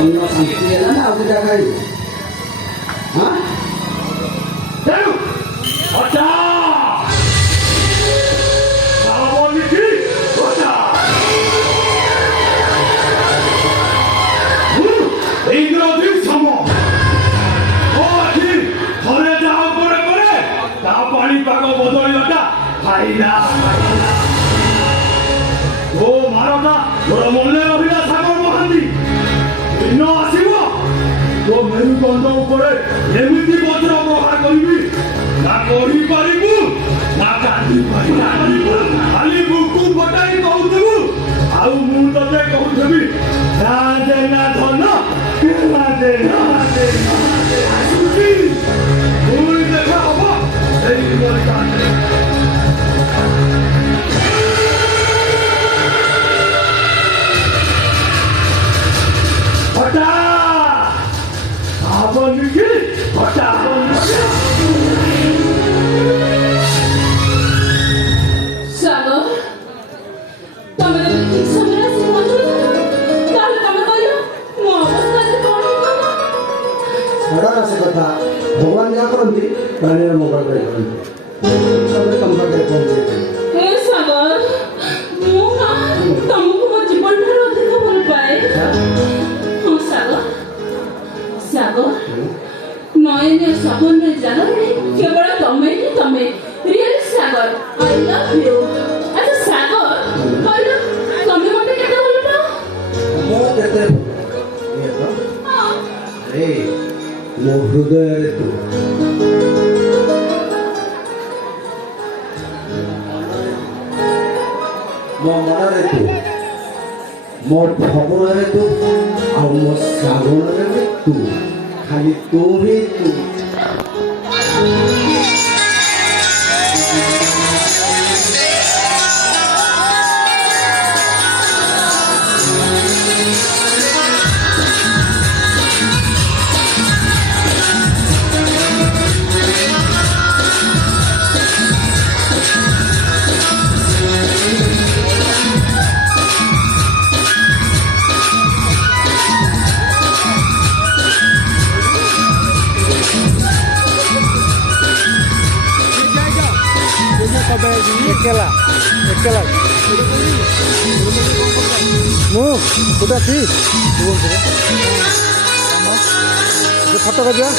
ମନ ଶାନ୍ତି ହେଲା ନା ଆଉ ଦିଟା ଖାଇବୁ? ହଁ पाग बदलवाटा फाइला ओ मारता तोर मल्ले रहिला सागर महांती दिन आसीब तो मेरुदंड उपरे एमिति वज्र प्रहार करिबी ना करि पारिबु ना कांदी पारिबु खाली बुकु फटाई कहउथबु आउ मु तते कहउथबी ना दे ना धन केला दे ना दे आसुची ओइ देखा हबो एई बोली कांदे फटा आपन की फटा सागर तमे ठीक समय से पहुंचलो काल तमे कहलो मो अवस्था से कोन होगा छड़ा से कथा भगवान क्या करंती प्राणी मंगल करंती सब कंफर्ट पहुंचे हे सागर मो ना तुमको मो जीवन भर अधिक भल पाए हां सागर सागर नयने सपने जाने केवल तमे ही तमे real Sagar I love you अच्छा सागर कहलो तमे मते केते भल पाओ मो केते ये तो हां अरे मो हृदय तू मो मनरे तू मो भगवान तू आ मो सागण रे तू खाली तू ही तू एकेला एकेला मु गोटा थी फटो कर दिया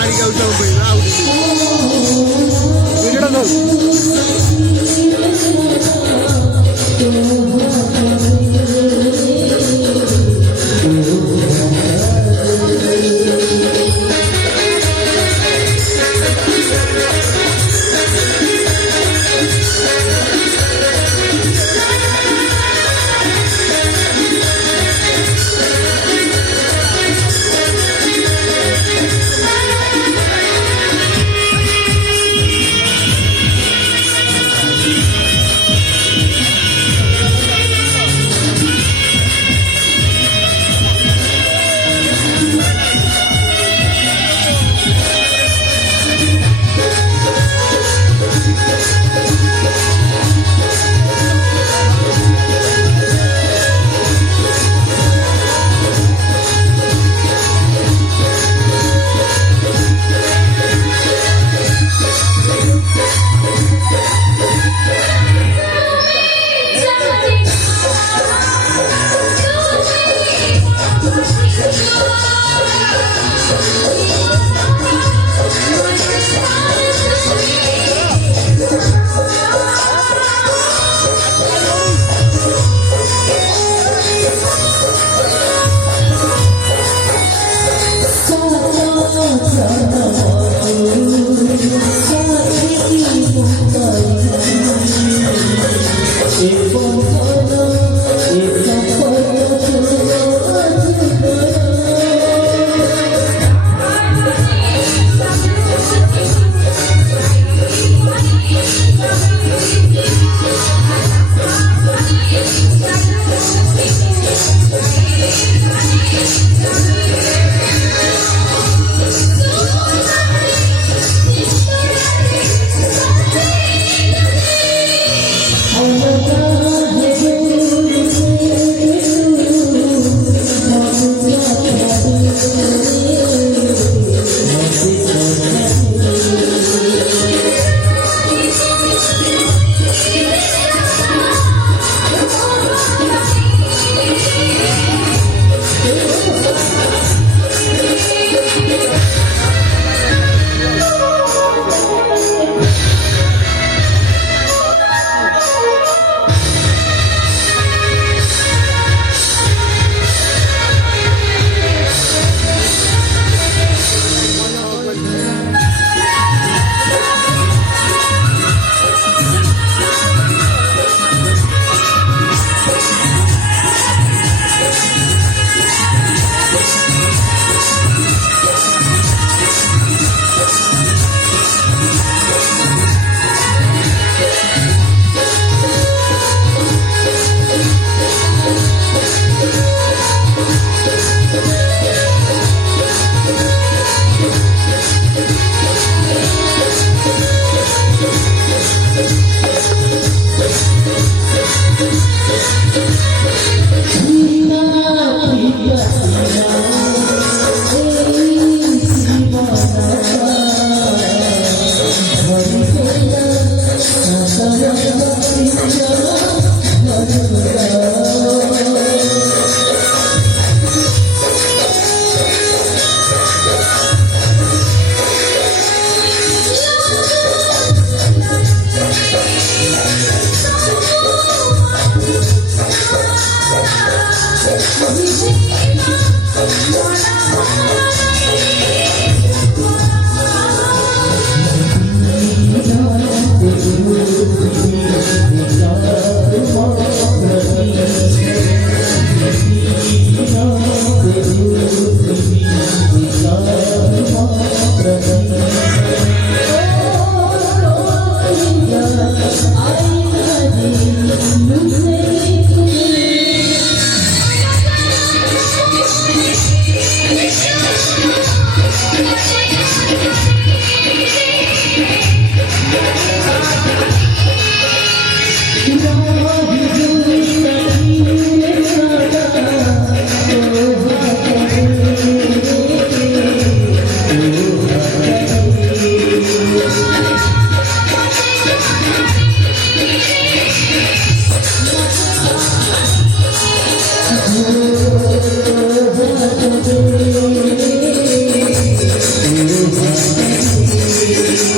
Ayo,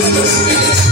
ଶାଗ